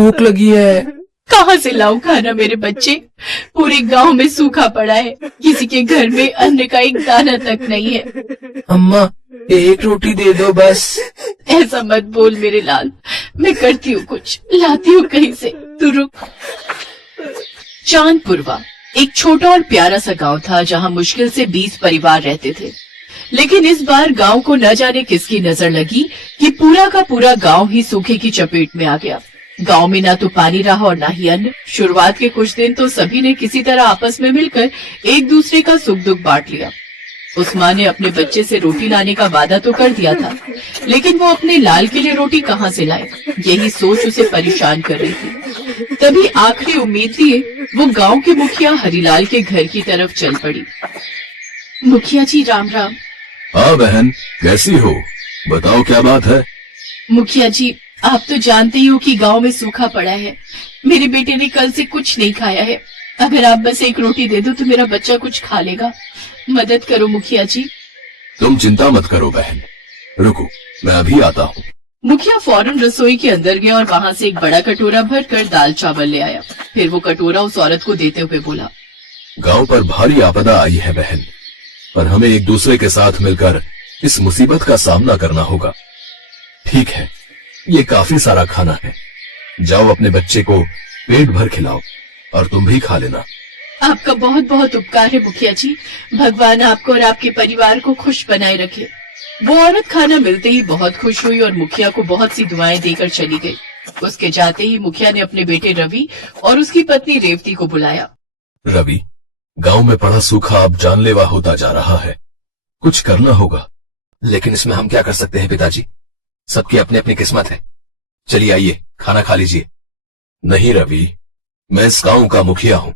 भूख लगी है। कहाँ से लाऊं खाना मेरे बच्चे? पूरे गांव में सूखा पड़ा है, किसी के घर में अन्न का एक दाना तक नहीं है। अम्मा एक रोटी दे दो बस। ऐसा मत बोल मेरे लाल, मैं करती हूँ कुछ, लाती हूँ कहीं से, तू रुक। चांदपुरवा एक छोटा और प्यारा सा गांव था जहां मुश्किल से 20 परिवार रहते थे। लेकिन इस बार गांव को न जाने किसकी नजर लगी कि पूरा का पूरा गांव ही सूखे की चपेट में आ गया। गांव में ना तो पानी रहा और ना ही अन्न। शुरुआत के कुछ दिन तो सभी ने किसी तरह आपस में मिलकर एक दूसरे का सुख दुख बांट लिया। उस माँ ने अपने बच्चे से रोटी लाने का वादा तो कर दिया था, लेकिन वो अपने लाल के लिए रोटी कहाँ से लाए, यही सोच उसे परेशान कर रही थी। तभी आखिरी उम्मीद लिए वो गांव के मुखिया हरिलाल के घर की तरफ चल पड़ी। मुखिया जी राम राम। हाँ बहन, कैसी हो? बताओ क्या बात है? मुखिया जी, आप तो जानते ही हो कि गांव में सूखा पड़ा है। मेरे बेटे ने कल से कुछ नहीं खाया है। अगर आप बस एक रोटी दे दो तो मेरा बच्चा कुछ खा लेगा। मदद करो मुखिया जी। तुम चिंता मत करो बहन, रुको मैं अभी आता हूँ। मुखिया फौरन रसोई के अंदर गया और वहाँ से एक बड़ा कटोरा भरकर दाल चावल ले आया। फिर वो कटोरा उस औरत को देते हुए बोला, गांव पर भारी आपदा आई है बहन, पर हमें एक दूसरे के साथ मिलकर इस मुसीबत का सामना करना होगा। ठीक है, ये काफी सारा खाना है, जाओ अपने बच्चे को पेट भर खिलाओ और तुम भी खा लेना। आपका बहुत बहुत उपकार है मुखिया जी। भगवान आपको और आपके परिवार को खुश बनाए रखे। वो औरत खाना मिलते ही बहुत खुश हुई और मुखिया को बहुत सी दुआएं देकर चली गई। उसके जाते ही मुखिया ने अपने बेटे रवि और उसकी पत्नी रेवती को बुलाया। रवि, गांव में पड़ा सूखा अब जानलेवा होता जा रहा है, कुछ करना होगा। लेकिन इसमें हम क्या कर सकते हैं पिताजी? सबकी अपनी अपनी किस्मत है। चलिए आइए खाना खा लीजिए। नहीं रवि, मैं इस गांव का मुखिया हूँ।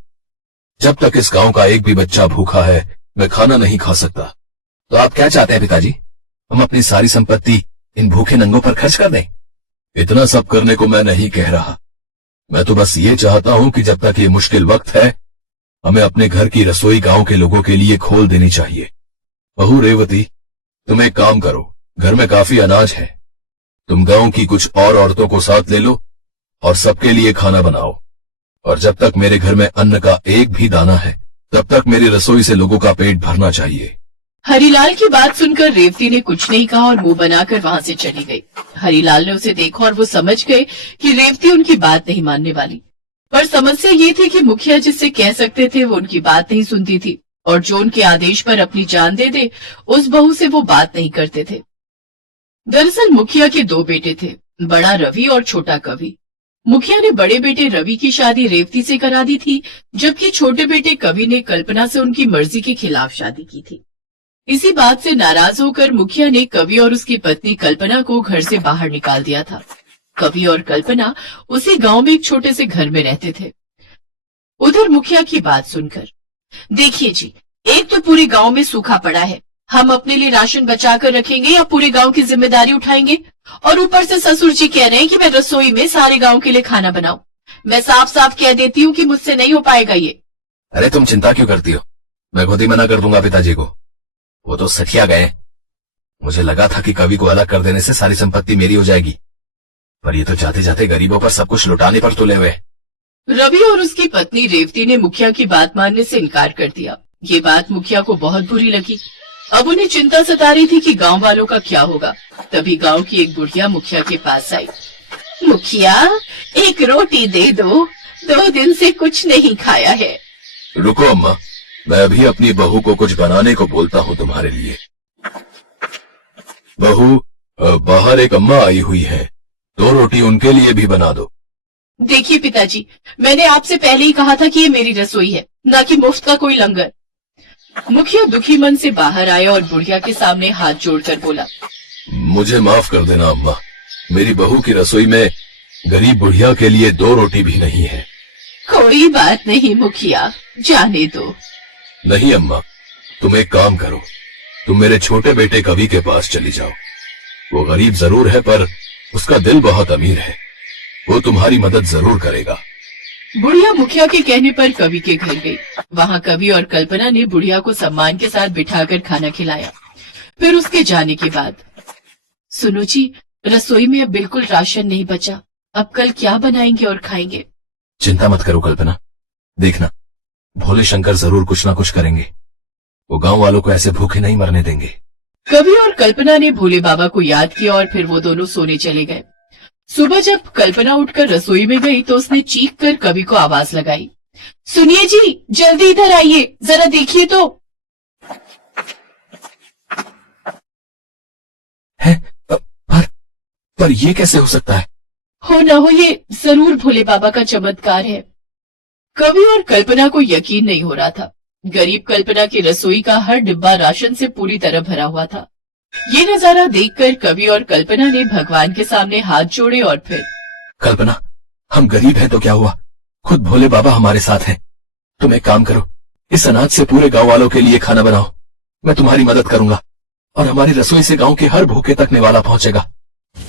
जब तक इस गांव का एक भी बच्चा भूखा है मैं खाना नहीं खा सकता। तो आप क्या चाहते हैं पिताजी? हम अपनी सारी संपत्ति इन भूखे नंगों पर खर्च कर दें? इतना सब करने को मैं नहीं कह रहा। मैं तो बस ये चाहता हूँ कि जब तक ये मुश्किल वक्त है हमें अपने घर की रसोई गांव के लोगों के लिए खोल देनी चाहिए। बहू रेवती, तुम एक काम करो, घर में काफी अनाज है, तुम गांव की कुछ और औरतों को साथ ले लो और सबके लिए खाना बनाओ। और जब तक मेरे घर में अन्न का एक भी दाना है तब तक मेरी रसोई से लोगों का पेट भरना चाहिए। हरिलाल की बात सुनकर रेवती ने कुछ नहीं कहा और मुंह बनाकर वहाँ से चली गई। हरिलाल ने उसे देखा और वो समझ गए कि रेवती उनकी बात नहीं मानने वाली। पर समस्या ये थी कि मुखिया जिससे कह सकते थे वो उनकी बात नहीं सुनती थी, और जो उनके आदेश पर अपनी जान दे दे उस बहू से वो बात नहीं करते थे। दरअसल मुखिया के 2 बेटे थे, बड़ा रवि और छोटा कवि। मुखिया ने बड़े बेटे रवि की शादी रेवती से करा दी थी, जबकि छोटे बेटे कवि ने कल्पना से उनकी मर्जी के खिलाफ शादी की थी। इसी बात से नाराज होकर मुखिया ने कवि और उसकी पत्नी कल्पना को घर से बाहर निकाल दिया था। कवि और कल्पना उसी गांव में एक छोटे से घर में रहते थे। उधर मुखिया की बात सुनकर, देखिए जी, एक तो पूरे गांव में सूखा पड़ा है, हम अपने लिए राशन बचा कर रखेंगे या पूरे गांव की जिम्मेदारी उठाएंगे? और ऊपर से ससुर जी कह रहे हैं कि मैं रसोई में सारे गांव के लिए खाना बनाऊं। मैं साफ साफ कह देती हूँ कि मुझसे नहीं हो पाएगा ये। अरे तुम चिंता क्यों करती हो, मैं खुद ही मना कर दूंगा पिताजी को। वो तो सठिया गए। मुझे लगा था कि कवि को अलग कर देने से सारी संपत्ति मेरी हो जाएगी, पर ये तो जाते जाते गरीबों पर सब कुछ लुटाने पर तुले हुए। रवि और उसकी पत्नी रेवती ने मुखिया की बात मानने से इनकार कर दिया। ये बात मुखिया को बहुत बुरी लगी। अब उन्हें चिंता सता रही थी कि गांव वालों का क्या होगा। तभी गांव की एक बुढ़िया मुखिया के पास आई। मुखिया, एक रोटी दे दो, 2 दिन से कुछ नहीं खाया है। रुको अम्मा, मैं अभी अपनी बहू को कुछ बनाने को बोलता हूँ तुम्हारे लिए। बहू, बाहर एक अम्मा आई हुई है, 2 रोटी उनके लिए भी बना दो। देखिए पिताजी, मैंने आपसे पहले ही कहा था कि ये मेरी रसोई है, न कि मुफ्त का कोई लंगर। मुखिया दुखी मन से बाहर आया और बुढ़िया के सामने हाथ जोड़कर बोला, मुझे माफ कर देना अम्मा, मेरी बहू की रसोई में गरीब बुढ़िया के लिए 2 रोटी भी नहीं है। कोई बात नहीं मुखिया, जाने दो। नहीं अम्मा, तुम एक काम करो, तुम मेरे छोटे बेटे कवि के पास चली जाओ। वो गरीब जरूर है पर उसका दिल बहुत अमीर है, वो तुम्हारी मदद जरूर करेगा। बुढ़िया मुखिया के कहने पर कवि के घर गई। वहाँ कवि और कल्पना ने बुढ़िया को सम्मान के साथ बिठाकर खाना खिलाया। फिर उसके जाने के बाद, सुनो जी, रसोई में अब बिल्कुल राशन नहीं बचा, अब कल क्या बनाएंगे और खाएंगे? चिंता मत करो कल्पना, देखना भोले शंकर जरूर कुछ ना कुछ करेंगे। वो गांव वालों को ऐसे भूखे नहीं मरने देंगे। कवि और कल्पना ने भोले बाबा को याद किया और फिर वो दोनों सोने चले गए। सुबह जब कल्पना उठकर रसोई में गई तो उसने चीख कर कवि को आवाज लगाई, सुनिए जी, जल्दी इधर आइए, जरा देखिए तो। है पर ये कैसे हो सकता है? हो न हो ये जरूर भोले बाबा का चमत्कार है। कवि और कल्पना को यकीन नहीं हो रहा था। गरीब कल्पना की रसोई का हर डिब्बा राशन से पूरी तरह भरा हुआ था। ये नजारा देखकर कवि और कल्पना ने भगवान के सामने हाथ जोड़े और फिर, कल्पना, हम गरीब हैं तो क्या हुआ, खुद भोले बाबा हमारे साथ हैं। तुम एक काम करो, इस अनाज से पूरे गांव वालों के लिए खाना बनाओ। मैं तुम्हारी मदद करूंगा और हमारी रसोई से गांव के हर भूखे तक निवाला पहुंचेगा।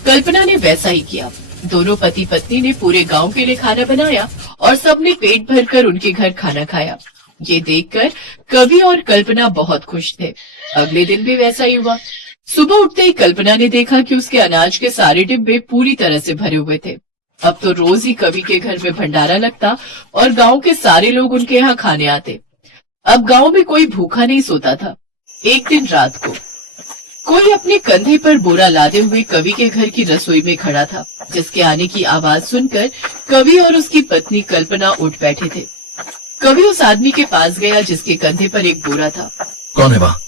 कल्पना ने वैसा ही किया। दोनों पति पत्नी ने पूरे गांव के लिए खाना बनाया और सबने पेट भरकर उनके घर खाना खाया। ये देखकर कवि और कल्पना बहुत खुश थे। अगले दिन भी वैसा ही हुआ। सुबह उठते ही कल्पना ने देखा कि उसके अनाज के सारे डिब्बे पूरी तरह से भरे हुए थे। अब तो रोज ही कवि के घर में भंडारा लगता और गांव के सारे लोग उनके यहाँ खाने आते। अब गांव में कोई भूखा नहीं सोता था। एक दिन रात को कोई अपने कंधे पर बोरा लादे हुए कवि के घर की रसोई में खड़ा था, जिसके आने की आवाज सुनकर कवि और उसकी पत्नी कल्पना उठ बैठे थे। कवि उस आदमी के पास गया जिसके कंधे पर एक बोरा था। कौन है वहाँ,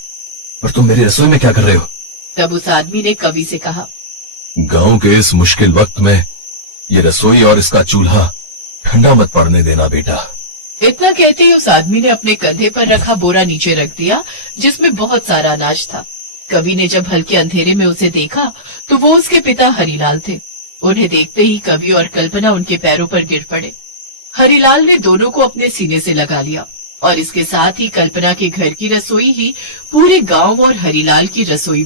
और तुम मेरी रसोई में क्या कर रहे हो? तब उस आदमी ने कवि से कहा, गांव के इस मुश्किल वक्त में ये रसोई और इसका चूल्हा ठंडा मत पड़ने देना बेटा। इतना कहते ही उस आदमी ने अपने कंधे पर रखा बोरा नीचे रख दिया, जिसमें बहुत सारा अनाज था। कवि ने जब हल्के अंधेरे में उसे देखा तो वो उसके पिता हरिलाल थे। उन्हें देखते ही कवि और कल्पना उनके पैरों पर गिर पड़े। हरिलाल ने दोनों को अपने सीने से लगा लिया और इसके साथ ही कल्पना के घर की रसोई ही पूरे गांव और हरिलाल की रसोई बन